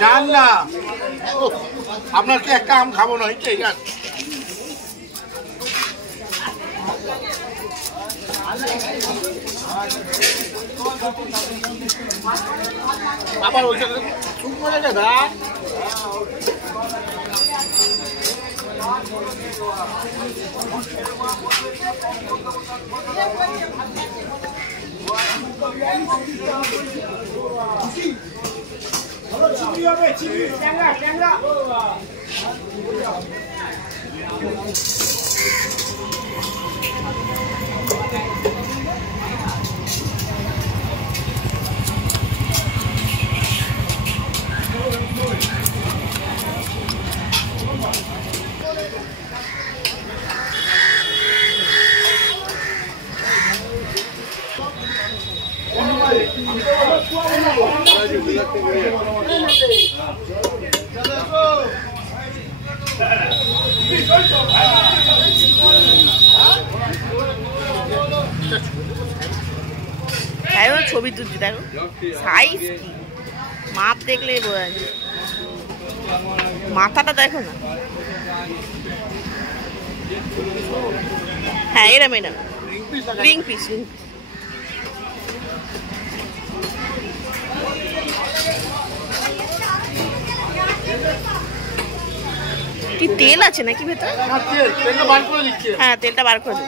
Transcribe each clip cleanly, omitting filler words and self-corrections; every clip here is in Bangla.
জান না আপনার কি একটা আম খাবো না ঠিক আছে আবার ওইটা খুব মজা দাদা ছবি তুলছি দেখো সাইজ কি মাপ দেখলে বোঝা যায় মাথাটা দেখো না হ্যাঁ এরম এরম রিং পিস কি তেল আছে নাকি ভেতরে হ্যাঁ তেলটা বার করে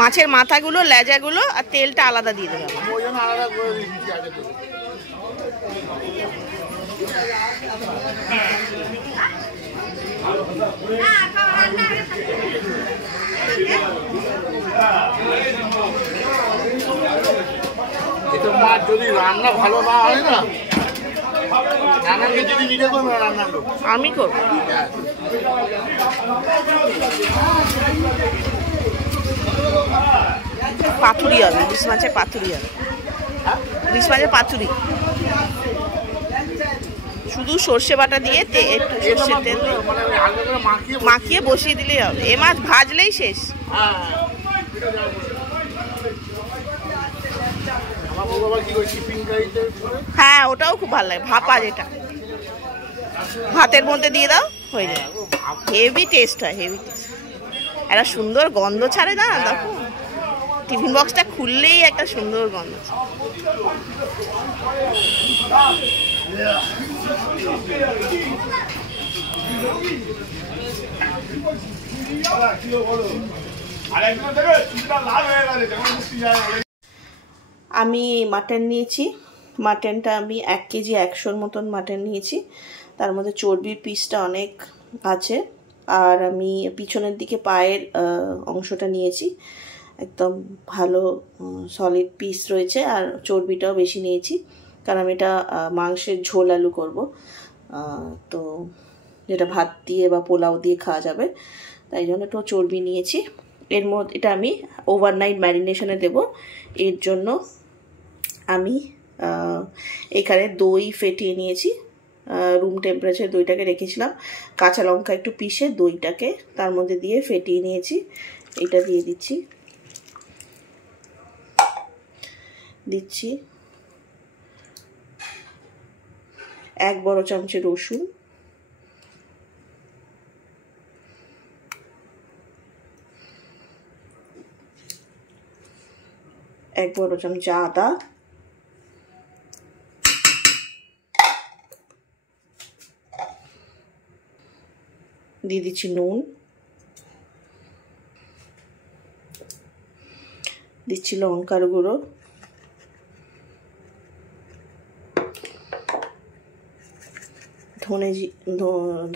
মাছের মাথাগুলো লেজাগুলো আর তেলটা আলাদা দিয়ে দেবে এটা মাছ যদি রান্না ভালো না হয় না আমি করবো পাতুরি হবে ইলিশ মাছের পাতুরি হবে ইলিশ মাছের পাতুরি শুধু সর্ষে বাটা দিয়ে একটু সর্ষের তেল মাখিয়ে বসিয়ে দিলেই হবে এ মাছ ভাজলেই শেষ হ্যাঁ ওটাও খুব ভালো লাগে ভাপা যেটা ভাতের মধ্যে দিয়ে দাও হয়ে যায় হেভি টেস্ট হয় হেভি টেস্ট একটা সুন্দর গন্ধ ছাড়ে না দেখো টিফিন বক্সটা খুললেই একটা সুন্দর গন্ধ আমি মাটন নিয়েছি মাটনটা আমি 1 কেজি 100 মতন মাটন নিয়েছি তার মধ্যে চর্বির পিসটা অনেক আছে আর আমি পিছনের দিকে পায়ের অংশটা নিয়েছি একদম ভালো সলিড পিস রয়েছে আর চর্বিটাও বেশি নিয়েছি কারণ আমি এটা মাংসের ঝোল আলু করব তো যেটা ভাত দিয়ে বা পোলাও দিয়ে খাওয়া যাবে তাই জন্য একটু চর্বি নিয়েছি এর মধ্যে এটা আমি ওভারনাইট ম্যারিনেশনে দেব এর জন্য আমি এখানে দই ফেটিয়ে নিয়েছি রুম টেম্পারেচার দইটাকে রেখেছিলাম কাঁচা লঙ্কা একটু পিষে দইটাকে তার মধ্যে দিয়ে ফেটিয়ে নিয়েছি এটা দিয়ে দিচ্ছি 1 বড় চামচে রসুন এক বড় চামচ আদা দিয়ে দিচ্ছি নুন দিচ্ছি লঙ্কার গুঁড়ো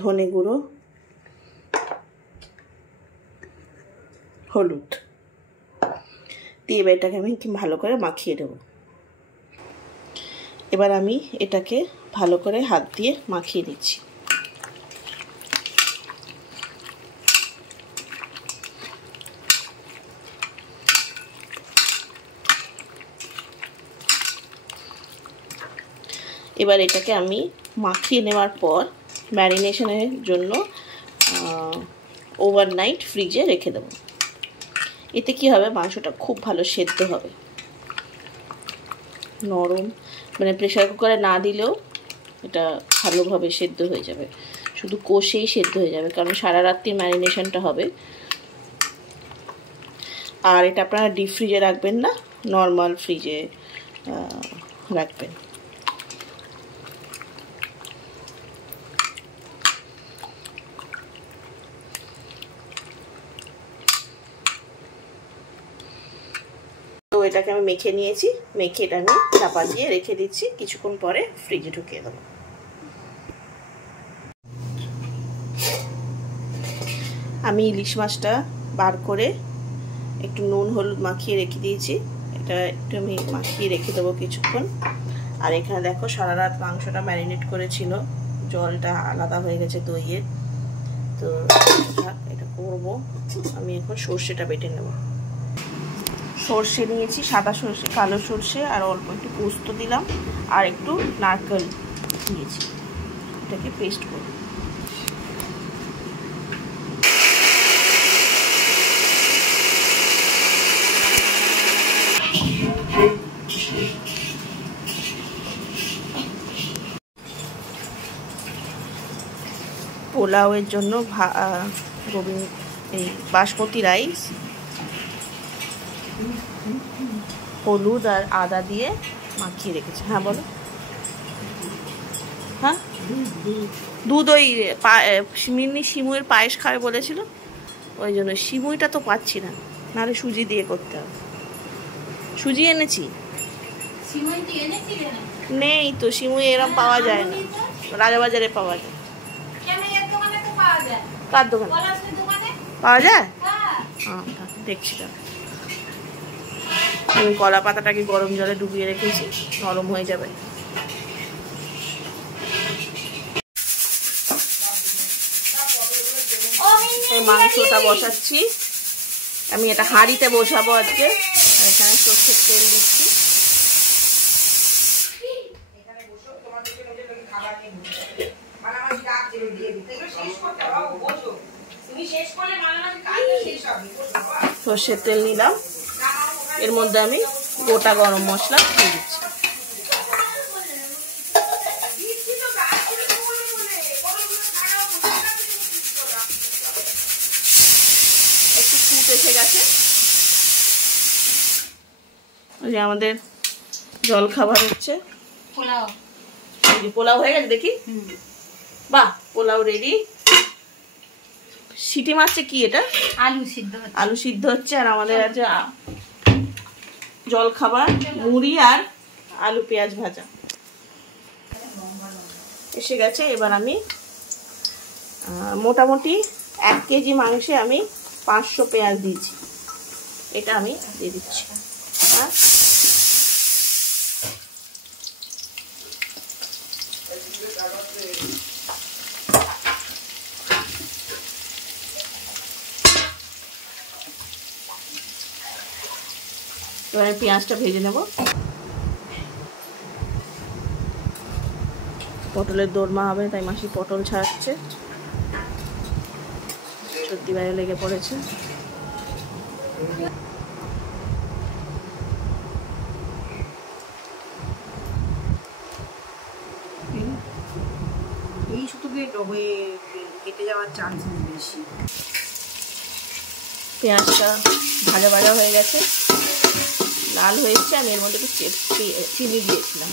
ধনে গুঁড়ো হলুদ দিয়ে এটাকে আমি ভালো করে মাখিয়ে দেব এবার আমি এটাকে ভালো করে হাত দিয়ে মাখিয়ে দিচ্ছি এবার এটাকে আমি মাখিয়ে নেওয়ার পর ম্যারিনেশনের জন্য ওভারনাইট ফ্রিজে রেখে দেবো। এতে কি হবে, মাংসটা খুব ভালো সেদ্ধ হবে, নরম, মানে প্রেশার কুকারে না দিলেও এটা ভালোভাবে সেদ্ধ হয়ে যাবে, শুধু কষেই সেদ্ধ হয়ে যাবে, কারণ সারা রাত্রি ম্যারিনেশনটা হবে। আর এটা আপনারা ডিপ ফ্রিজে রাখবেন না, নর্মাল ফ্রিজে রাখবেন। তো এটাকে আমি মেখে নিয়েছি, মেখে এটা আমি চাপা দিয়ে রেখে দিচ্ছি, কিছুক্ষণ পরে ফ্রিজে ঢুকিয়ে দেবো। আমি ইলিশ মাছটা বার করে একটু নুন হলুদ মাখিয়ে রেখে দিয়েছি, এটা একটু আমি মাখিয়ে রেখে দেবো কিছুক্ষণ। আর এখানে দেখো সারা রাত মাংসটা ম্যারিনেট করেছিল, জলটা আলাদা হয়ে গেছে দইয়ের। তো এটা করবো, আমি এখন সর্ষেটা বেটে নেব। সর্ষে নিয়েছি, সাদা সর্ষে, কালো সর্ষে, আর অল্প একটু পোস্ত দিলাম, আর একটু নারকেল দিয়েছি, এটাকে পেস্ট করব। পোলাওয়ের জন্য এই বাসমতি রাইস হলুদ আর আদা দিয়ে মাখিয়ে রেখেছি। হ্যাঁ বলো। হ্যাঁ, দুধ, ওই মিনি সিমুইয়ের পায়েস খাবে বলেছিল, ওই জন্য। সিমুইটা তো পাচ্ছি না, নাহলে সুজি দিয়ে করতে হবে। সুজি এনেছি, নেই তো সিমুই, এরম পাওয়া যায় না, রাজাবাজারে পাওয়া যায়। কার দোকানে পাওয়া যায়? দেখছি না, আমি কলা পাতাটাকে গরম জলে ডুবিয়ে রেখেছি, নরম হয়ে যাবে। এই মাংসটা বসাচ্ছি আমি, এটা হাঁড়িতে বসাবো আজকে। আর এখানে সর্ষের তেল দিচ্ছি। সর্ষের তেল নিলাম, এর মধ্যে আমি গোটা গরম মশলা দিয়ে দিচ্ছি। একটু ফুট এসে গেছে, আমাদের জল খাবার হচ্ছে পোলাও হয়ে গেছে, দেখি। বাহ, পোলাও রেডি। সিটি মারছে কি এটা? আলু সিদ্ধ হচ্ছে। আর আমাদের আছে জল খাবার, মুড়ি আর আলু পেঁয়াজ ভাজা এসে গেছে। এবার আমি মোটামুটি 1 কেজি মাংসে আমি 500 পেঁয়াজ দিয়েছি, এটা আমি দিয়ে দিচ্ছি। হ্যাঁ, এবারে পেঁয়াজটা ভেজে নেব। পটলের দোরমা হবে, তাই মাসি পটল ছাড়াচ্ছে, সত্যি বাইরে লেগে পড়েছে। এই শুধু কেটে যাওয়ার চান্স বেশি। পেঁয়াজটা ভাজা ভাজা হয়ে গেছে, লাল হয়েছে। আমি এর মধ্যে একটু চিনি দিয়েছিলাম।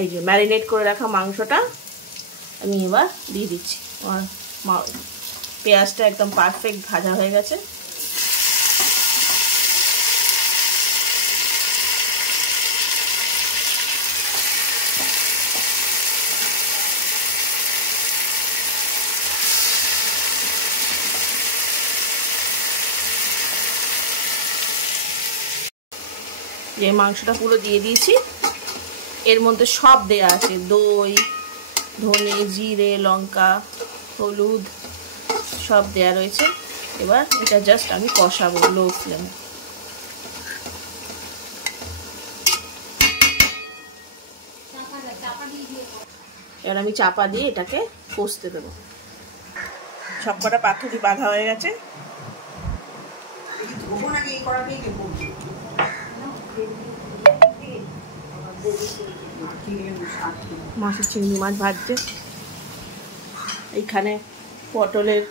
এই যে ম্যারিনেট করে রাখা মাংসটা আমি এবার দিয়ে দিচ্ছি। আমার পেঁয়াজটা একদম পারফেক্ট ভাজা হয়ে গেছে। যে মাংসটা পুরো দিয়ে দিয়েছি, এর মধ্যে সব দেয়া আছে, দই, ধনে, জিরে, লঙ্কা, হলুদ সব দেয়া রয়েছে। এবার এটা জাস্ট আমি কষাবো লো ফ্লেমে। এবার আমি চাপা দিয়ে এটাকে কষতে দেবো। সবকটা পাতুরি বাঁধা হয়ে গেছে। মাছের চিংড়ি মাছ ভাজছে। এইখানে পটলের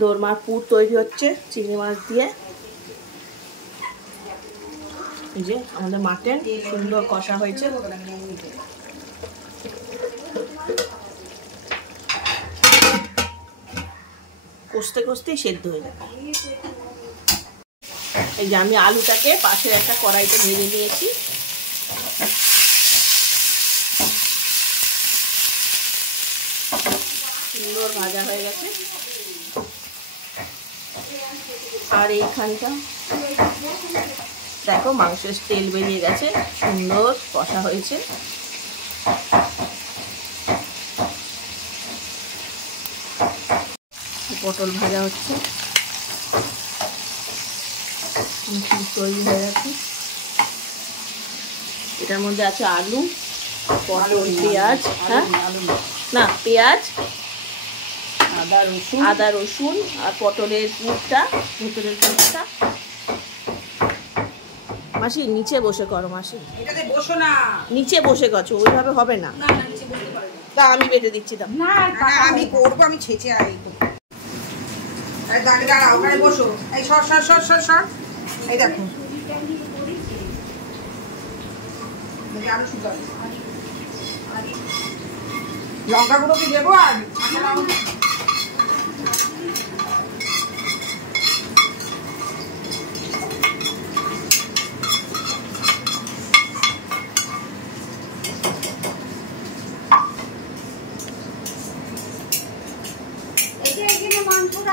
দোরমার পুর তৈরি হচ্ছে চিংড়ি মাছ দিয়ে। এই যে আমাদের মাটন সুন্দর কষা হয়েছে। কষতে কষতেই সেদ্ধ হয়ে যাবে। এই যে আমি আলুটাকে পাশের একটা কড়াইতে ভেজে নিয়েছি। সুন্দর ভাজা হয়ে গেছে। আর এইখানটা দেখো মাংসের তেল বেরিয়ে গেছে, সুন্দর কষা হয়েছে। পটল ভাজা হচ্ছে, তৈরি হয়ে গেছে। এটার মধ্যে আছে আলু, পটল, পেঁয়াজ, হ্যাঁ না পেঁয়াজ, আদা রসুন আর পটলের পুরটা, ভেতরের পুরটা। মাসি নিচে বসে করো, মাসি নিচে বসে করছো, ওইভাবে হবে না। তা আমি বেটে দিচ্ছি, দাও না আমি করবো, আমি ছেঁচে দাঁড়া ওখানে বসো। এই সর সর সর সর সর, এই দেখো লঙ্কা গুঁড়ো কি দেবো? আর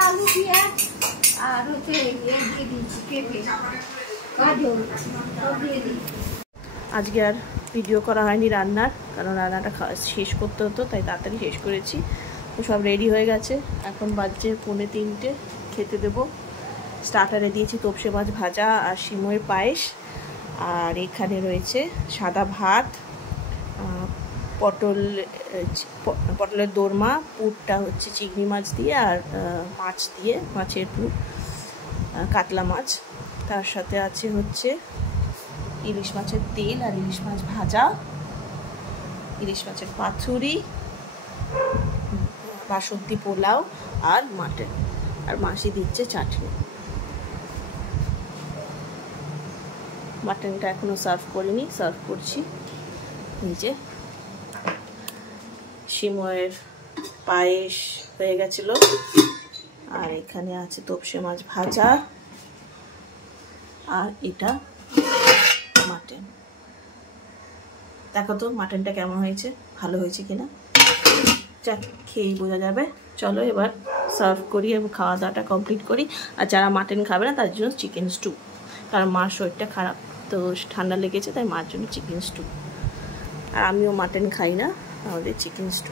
আলু দিয়ে আর হচ্ছে দিয়ে দিচ্ছি পেঁপে গাজর দিয়ে দিই। আজকে আর ভিডিও করা হয়নি রান্নার, কারণ রান্নাটা শেষ করতে হতো, তাই তাড়াতাড়ি শেষ করেছি। তো সব রেডি হয়ে গেছে, এখন বাজছে 2:45, খেতে দেবো। স্টার্টারে দিয়েছি তোপসে মাছ ভাজা আর সিমইয়ের পায়েস। আর এখানে রয়েছে সাদা ভাত, পটলের দোরমা, পুরটা হচ্ছে চিংড়ি মাছ দিয়ে আর মাছ দিয়ে, মাছের পুর, কাতলা মাছ। তার সাথে আছে হচ্ছে ইলিশ মাছের তেল আর ইলিশ মাছ ভাজা, ইলিশ মাছের পাতুরি, বাসন্তী পোলাও আর মাটন। আর মাসি দিচ্ছে চাটনি। মাটনটা এখনো সার্ভ করিনি, সার্ভ করছি। নিচে সিমইয়ের পায়েস হয়ে গেছিল। আর এখানে আছে তোপসে মাছ ভাজা, আর এটা মাটন। দেখো তো মাটনটা কেমন হয়েছে, ভালো হয়েছে কিনা, যা খেয়েই বোঝা যাবে। চলো এবার সার্ভ করি এবং খাওয়া দাওয়াটা কমপ্লিট করি। আর যারা মাটন খাবে না তার জন্য চিকেন স্টু, কারণ মার শরীরটা খারাপ, তো ঠান্ডা লেগেছে, তাই মার জন্য চিকেন স্টু। আর আমিও মাটন খাই না, আমাদের চিকেন স্টু।